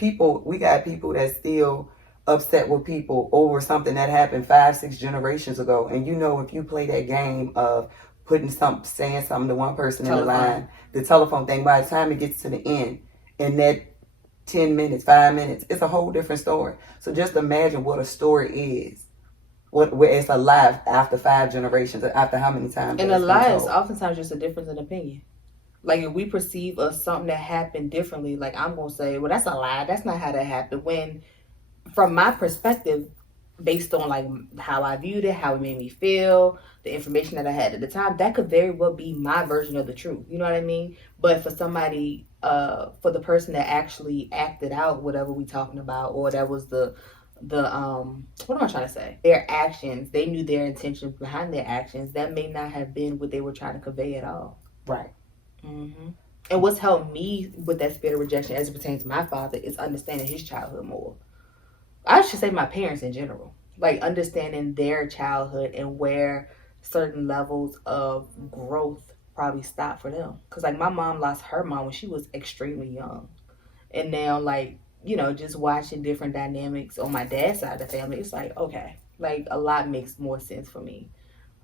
we got people that still upset with people over something that happened 5-6 generations ago. And if you play that game of saying something to one person in the line, the telephone thing, by the time it gets to the end, and that 10 minutes, 5 minutes, it's a whole different story. So just imagine what a story is where it's a lie after 5 generations, after how many times? And a lie is oftentimes just a difference in opinion. Like, if we perceive something that happened differently, like, I'm going to say, well, that's a lie. That's not how that happened. When, from my perspective, based on, like, how I viewed it, how it made me feel, the information that I had at the time, that could very well be my version of the truth. You know what I mean? But for somebody, for the person that actually acted out whatever we talking about, or that was the what am I trying to say? Their actions, they knew their intentions behind their actions. That may not have been what they were trying to convey at all. Right. Mm-hmm. And what's helped me with that spirit of rejection as it pertains to my father is understanding his childhood more. I should say my parents in general. Like, understanding their childhood and where certain levels of growth probably stopped for them. Because, like, my mom lost her mom when she was extremely young. And now, like, you know, just watching different dynamics on my dad's side of the family, it's like, okay, like, a lot makes more sense for me.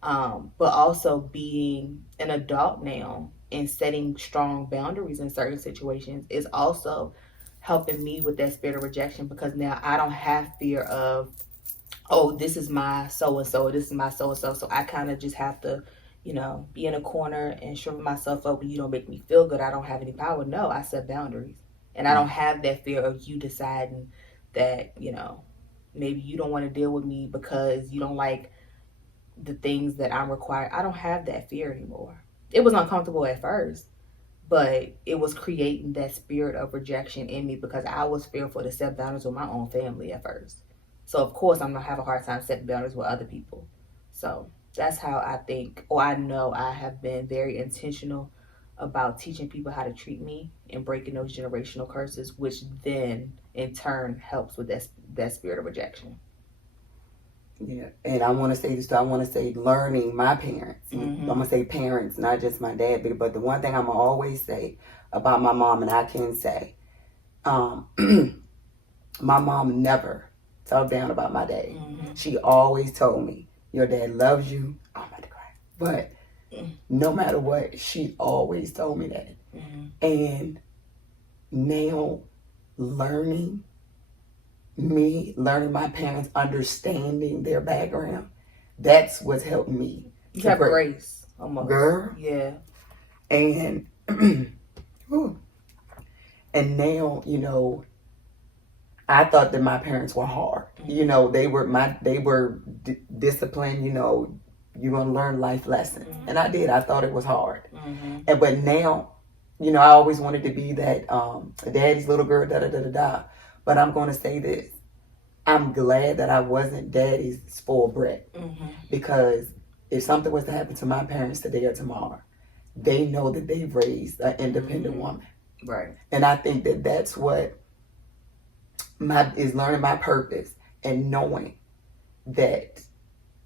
But also being an adult now and setting strong boundaries in certain situations is also helping me with that spirit of rejection, because now I don't have fear of, oh, this is my so and so, this is my so and so. So I kind of just have to, you know, be in a corner and shrivel myself up when you don't make me feel good. I don't have any power. No, I set boundaries. And I don't have that fear of you deciding that, you know, maybe you don't want to deal with me because you don't like the things that I'm required. I don't have that fear anymore. It was uncomfortable at first, but it was creating that spirit of rejection in me because I was fearful to set boundaries with my own family at first. So of course I'm gonna have a hard time setting boundaries with other people. So that's how I think, or I know I have been very intentional about teaching people how to treat me and breaking those generational curses, which then in turn helps with that spirit of rejection. Yeah, and I want to say this too. I want to say learning my parents. Mm-hmm. I'm going to say parents, not just my dad. But the one thing I'm going to always say about my mom, and I can say, my mom never talked down about my dad. Mm-hmm. She always told me, your dad loves you. I'm about to cry. But no matter what, she always told me that. Mm-hmm. And now learning my parents, understanding their background, that's what's helped me. You have grace, almost. Girl. Yeah. And and now, you know, I thought that my parents were hard. Mm-hmm. You know, they were disciplined. You know, you're gonna learn life lessons, mm-hmm. and I did. I thought it was hard, mm-hmm. But now, you know, I always wanted to be that daddy's little girl, da da da da da. But I'm going to say this. I'm glad that I wasn't daddy's spoiled brat. Mm-hmm. Because if something was to happen to my parents today or tomorrow, they know that they've raised an independent mm-hmm. woman. Right. And I think that that's what is learning my purpose and knowing that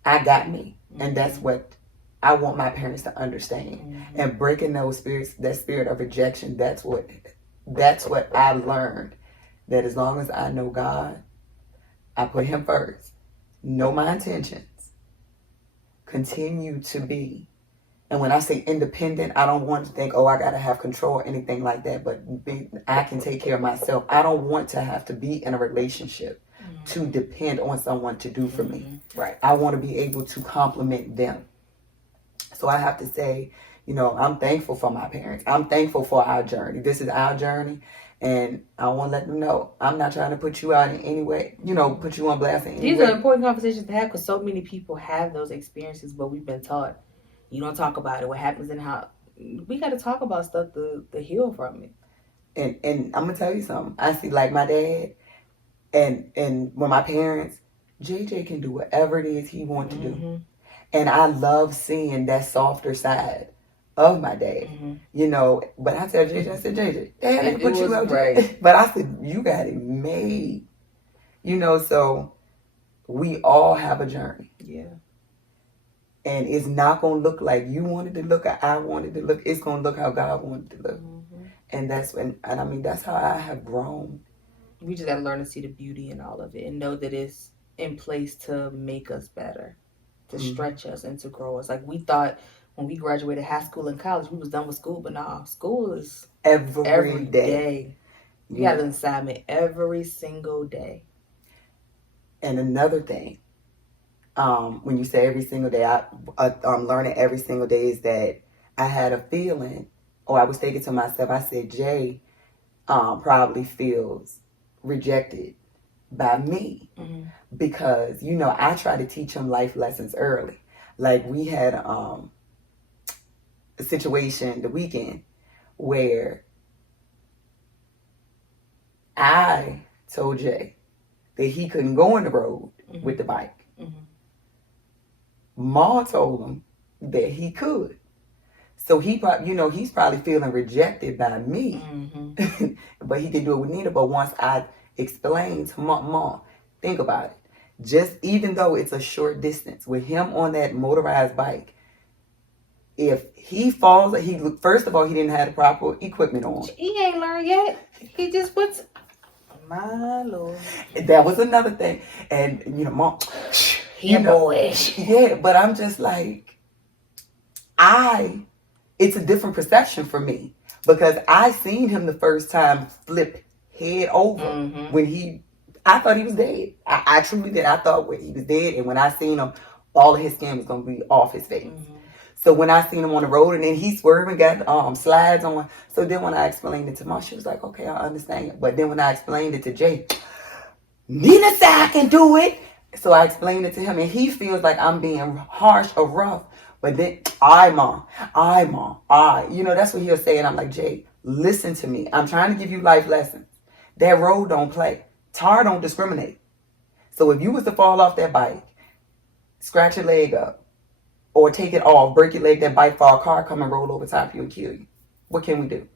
I got me. Mm-hmm. And that's what I want my parents to understand. Mm-hmm. And breaking those spirits, that spirit of rejection, that's what I learned. That as long as I know God, I put him first, know my intentions, continue to be. And when I say independent, I don't want to think, oh, I got to have control or anything like that, but I can take care of myself. I don't want to have to be in a relationship mm-hmm. to depend on someone to do for me. Right. I want to be able to compliment them. So I have to say, you know, I'm thankful for my parents. I'm thankful for our journey. This is our journey. And I want to let them know I'm not trying to put you out in any way, you know, put you on blast in any These way. are important conversations to have because so many people have those experiences, but we've been taught you don't talk about it. What happens and how we got to talk about stuff to heal from it. And I'm gonna tell you something. I see like my dad and when my parents, JJ can do whatever it is he wants mm-hmm. to do, and I love seeing that softer side of my dad, mm-hmm. you know, but I tell JJ, I said, JJ, Dad didn't put you out right. But I said, you got it made, you know, so we all have a journey. Yeah. And it's not going to look like you wanted to look or I wanted to look. It's going to look how God wanted to look. Mm-hmm. And I mean, that's how I have grown. We just got to learn to see the beauty in all of it and know that it's in place to make us better, to mm-hmm. stretch us and to grow us. Like we thought, when we graduated high school and college, we was done with school, but no, school is every day. You got an assignment every single day. And another thing, when you say every single day, I'm learning every single day is that I had a feeling, or I was thinking to myself, I said, Jay probably feels rejected by me because, I try to teach him life lessons early. Like we had a situation the weekend where I told Jay that he couldn't go on the road with the bike. Ma told him that he could. So he probably, he's probably feeling rejected by me. But he can do it with Nina. But once I explained to Ma, think about it. Just even though it's a short distance, with him on that motorized bike, if he falls, first of all, he didn't have the proper equipment on. He ain't learned yet. He just puts, my Lord. That was another thing. And, Mom, boy. Yeah, but I'm just like, it's a different perception for me because I seen him the first time flip head over when I thought he was dead. I truly did. I thought he was dead. And when I seen him, all of his skin was going to be off his face. So when I seen him on the road and then he swerving, got slides on. So then when I explained it to Mom, she was like, okay, I understand. But then when I explained it to Jay, Nina said I can do it. So I explained it to him and he feels like I'm being harsh or rough. But then, Mom. That's what he'll say. And I'm like, Jay, listen to me. I'm trying to give you life lessons. That road don't play. Tar don't discriminate. So if you was to fall off that bike, scratch your leg up, or take it off, break your leg, that bike fall, car come and roll over top you and kill you. What can we do?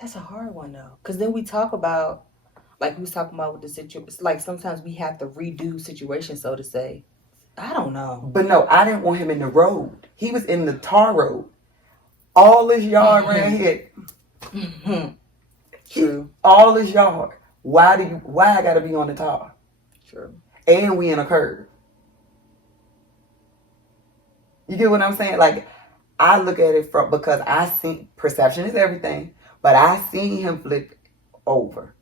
That's a hard one, though. Because then we talk about, like we was talking about with the situation, like sometimes we have to redo situations, so to say. I don't know. But no, I didn't want him in the road. He was in the tar road. All this yard around here. True. All this yard. Why I gotta be on the tar? True. And we in a curve. You get what I'm saying? Like, I look at it because I see perception is everything, but I seen him flip over.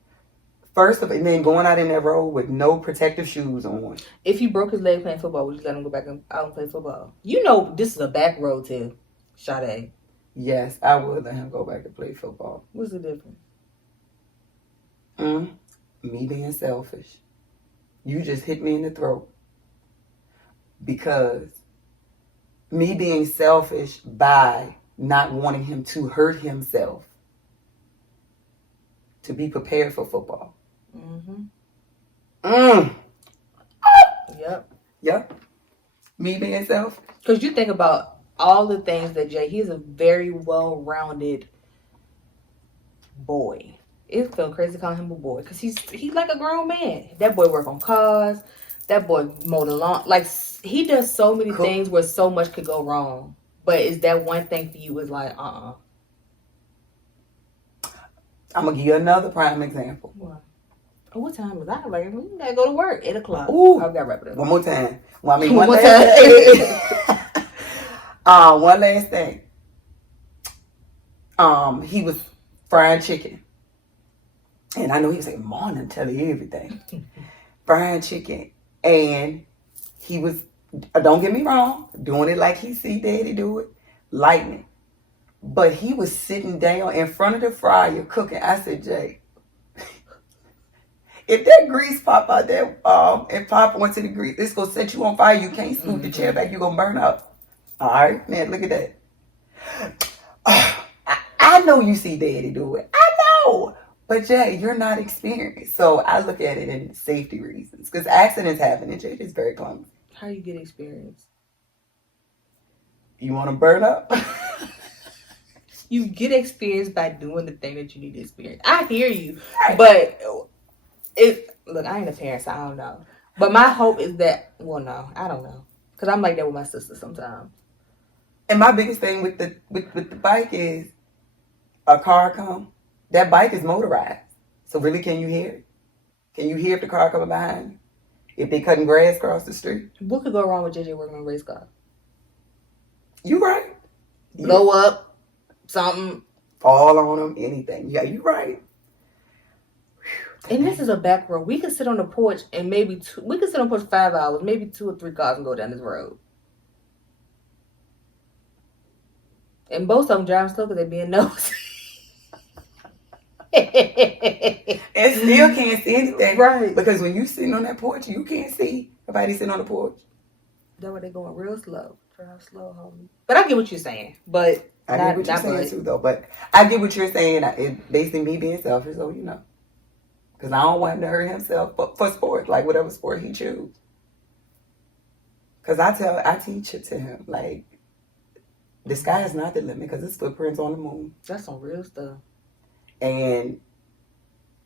First of all, and then going out in that road with no protective shoes on. If he broke his leg playing football, would you let him go back out and play football? This is a back road to Sade. Yes, I would let him go back to play football. What's the difference? Me being selfish. You just hit me in the throat. Because me being selfish by not wanting him to hurt himself. To be prepared for football. Yep. Me being selfish. Because you think about all the things that he's a very well-rounded boy. It feels crazy calling him a boy because he's like a grown man. That boy work on cars. That boy mow the lawn. Like, he does so many things where so much could go wrong. But is that one thing for you is like, I'm going to give you another prime example. What? Oh, what time is that? Like, we gotta go to work. 8 o'clock. Ooh. I gotta wrap it up. One more time. Well, I mean, one last thing. One last thing. He was frying chicken. And I know he was saying, morning, tell you everything. Frying chicken. And he was, don't get me wrong, doing it like he see daddy do it. Lightning. But he was sitting down in front of the fryer cooking. I said, Jay, if that grease pop out there, and pop went to the grease, it's going to set you on fire. You can't scoot the chair back. You're going to burn up. All right, man, look at that. I know you see daddy do it. I know. But Jay, you're not experienced. So I look at it in safety reasons. Because accidents happen and Jay is very clumsy. How you get experience? You want to burn up? You get experience by doing the thing that you need to experience. I hear you. But look, I ain't a parent, so I don't know. But my hope is that, well, no, I don't know. Because I'm like that with my sister sometimes. And my biggest thing with the bike is a car come. That bike is motorized. So really, can you hear it? Can you hear if the car coming behind you? If they cutting grass across the street? What could go wrong with JJ working on a race car? You right. Blow up, something. Fall on them, anything. Yeah, you right. And this is a back road. We could sit on the porch and we could sit on the porch 5 hours, maybe 2 or 3 cars and go down this road. And most of them driving slow because they're being nosy. And still can't see anything. Right. Because when you sitting on that porch, you can't see nobody sitting on the porch. That's why they going real slow. Drive slow, homie. But I get what you're saying. But I get what you're saying too, though. But I get what you're saying. It basically me being selfish, so you know. Because I don't want him to hurt himself for sport, like whatever sport he choose. Because I teach it to him, like, the sky is not the limit because his footprint's on the moon. That's some real stuff. And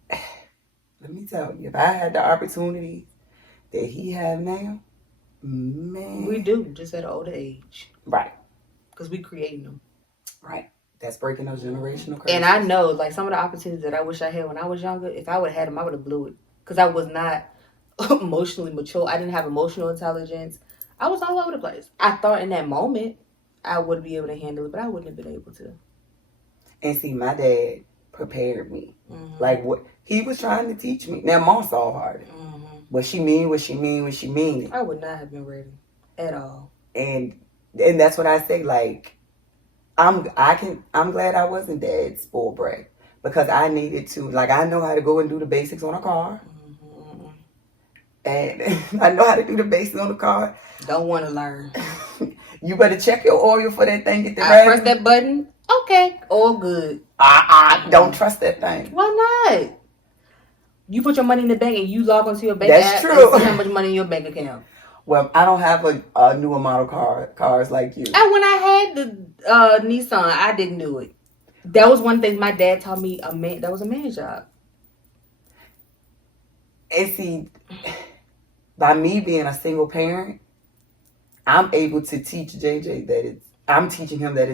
let me tell you, if I had the opportunity that he have now, man. We do, just at an older age. Right. Because we creating them. Right. That's breaking those generational curses. And I know, like, some of the opportunities that I wish I had when I was younger, if I would have had them, I would have blew it. Because I was not emotionally mature. I didn't have emotional intelligence. I was all over the place. I thought in that moment I would be able to handle it, but I wouldn't have been able to. And see, my dad prepared me. Mm-hmm. Like, what he was trying to teach me. Now, Mom saw hard. Mm-hmm. What she mean it. I would not have been ready at all. And that's what I say, like, I'm glad I wasn't Dad's spoiled brat. Because I needed to, like, I know how to go and do the basics on a car. Mm-hmm. And I know how to do the basics on the car. Don't want to learn. You better check your oil for that thing. Get the press that button. Okay, all good. Don't trust that thing. Why not? You put your money in the bank and you log onto your bank That's app true. and see how much money in your bank account. Well, I don't have a newer model cars like you. And when I had the Nissan, I didn't do it. That was one thing my dad taught me. That was a man's job. And see, by me being a single parent, I'm able to teach JJ I'm teaching him that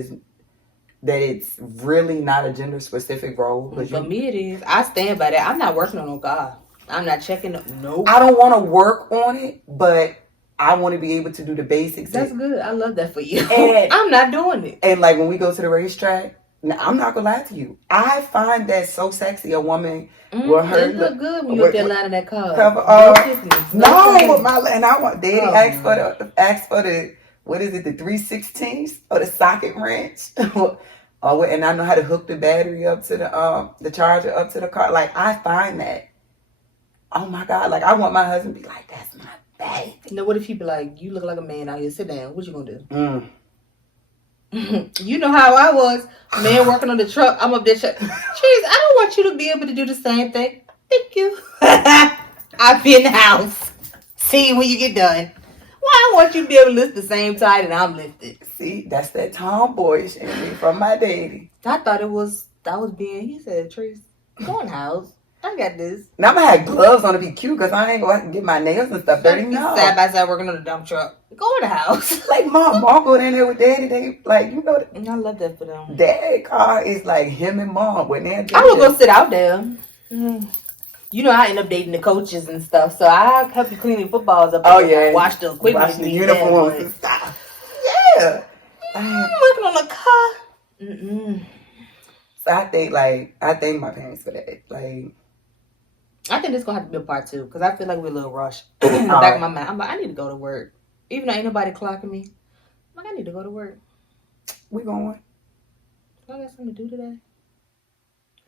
it's really not a gender specific role. For me it is. I stand by that. I'm not working on no car. I'm not checking. Nope. I don't want to work on it, but I want to be able to do the basics. That's good. I love that for you. And I'm not doing it. And like when we go to the racetrack, now, I'm not gonna lie to you. I find that so sexy. A woman with her. It look good when you're up there lining that car. And I want Daddy asked for the what is it? The 316s or the socket wrench. And I know how to hook the battery up to the charger up to the car. Like I find that. Oh my God! Like I want my husband to be like, that's my baby. You know, what if he be like, you look like a man out here. Sit down. What you gonna do? You know how I was, man, working on the truck. I'm up there. Jeez, I don't want you to be able to do the same thing. Thank you. I'll be in the house. See when you get done. Well, I want you to be able to lift the same side and I'm lifted. See, that's that tomboyish energy from my daddy. I thought he said, Trees, go in the house. I got this. Now I'm gonna have gloves on to be cute because I ain't gonna get my nails and stuff dirty. No. Side by side working on the dump truck. Go in the house. Like mom going in there with daddy. They like I love that for them. Daddy car is like him and mom when they're. I was gonna sit out there. You know I end up dating the coaches and stuff, so I help you clean the footballs up. Wash the equipment, wash the uniforms and stuff. Yeah. Working on the car. So I thank my parents for that. Like. I think this gonna have to be a part 2 because I feel like we're a little rushed. In the back of my mind, I'm like, I need to go to work, even though ain't nobody clocking me. I'm like, I need to go to work. We going? I got something to do today.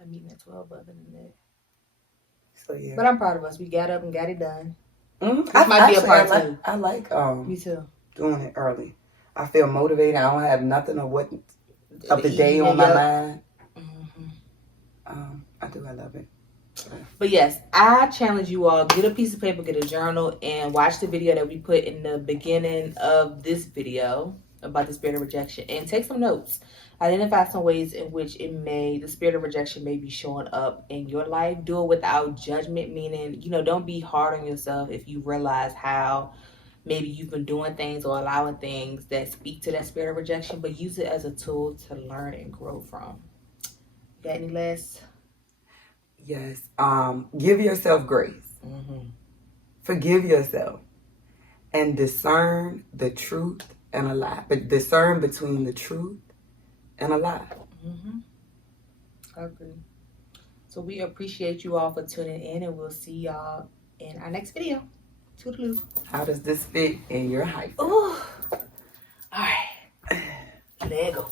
I'm meeting at 12. Other than that, so yeah. But I'm proud of us. We got up and got it done. Mm-hmm. This might be a part 2. I like me too. Doing it early. I feel motivated. I don't have nothing of the day on my mind. Mm-hmm. I do. I love it. But yes, I challenge you all, get a piece of paper, get a journal, and watch the video that we put in the beginning of this video about the spirit of rejection and take some notes. Identify some ways in which the spirit of rejection may be showing up in your life. Do it without judgment, meaning, don't be hard on yourself if you realize how maybe you've been doing things or allowing things that speak to that spirit of rejection, but use it as a tool to learn and grow from. Got any last? Yes. Give yourself grace. Mm-hmm. Forgive yourself. And discern the truth and a lie. But discern between the truth and a lie. Mm-hmm. I agree. So we appreciate you all for tuning in, and we'll see y'all in our next video. Toodaloo. How does this fit in your hyphen? Ooh. All right. Lego.